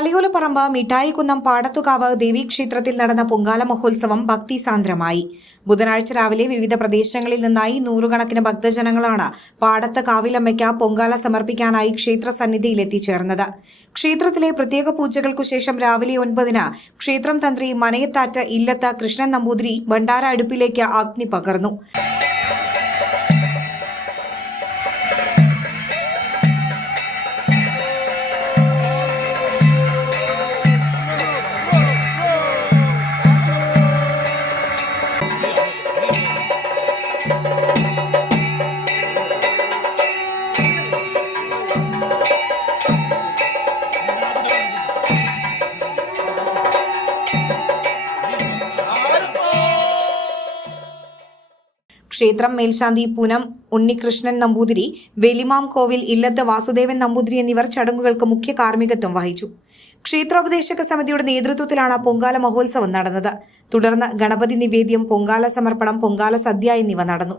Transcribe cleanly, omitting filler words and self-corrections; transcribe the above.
തലയോലപ്പറമ്പ് മിഠായിക്കുന്നം പാടത്തുകാവ് ദേവീക്ഷേത്രത്തിൽ നടന്ന പൊങ്കാല മഹോത്സവം ഭക്തിസാന്ദ്രമായി. ബുധനാഴ്ച രാവിലെ വിവിധ പ്രദേശങ്ങളിൽ നിന്നായി നൂറുകണക്കിന് ഭക്തജനങ്ങളാണ് പാടത്ത് കാവിലമ്മയ്ക്ക് പൊങ്കാല സമർപ്പിക്കാനായി ക്ഷേത്ര സന്നിധിയിൽ എത്തിച്ചേർന്നത്. ക്ഷേത്രത്തിലെ പ്രത്യേക പൂജകൾക്കു ശേഷം രാവിലെ 9-ന് ക്ഷേത്രം തന്ത്രി മനയത്താറ്റ് ഇല്ലത്ത് കൃഷ്ണൻ നമ്പൂതിരി ഭണ്ഡാര അടുപ്പിലേക്ക് അഗ്നി പകർന്നു. ക്ഷേത്രം മേൽശാന്തി പൂനം ഉണ്ണികൃഷ്ണൻ നമ്പൂതിരി, വെലിമാം കോവിൽ ഇല്ലത്ത് വാസുദേവൻ നമ്പൂതിരി എന്നിവർ ചടങ്ങുകൾക്ക് മുഖ്യ കാർമ്മികത്വം വഹിച്ചു. ക്ഷേത്രോപദേശക സമിതിയുടെ നേതൃത്വത്തിലാണ് പൊങ്കാല മഹോത്സവം നടന്നത്. തുടർന്ന് ഗണപതി നിവേദ്യം, പൊങ്കാല സമർപ്പണം, പൊങ്കാല സദ്യ എന്നിവ നടന്നു.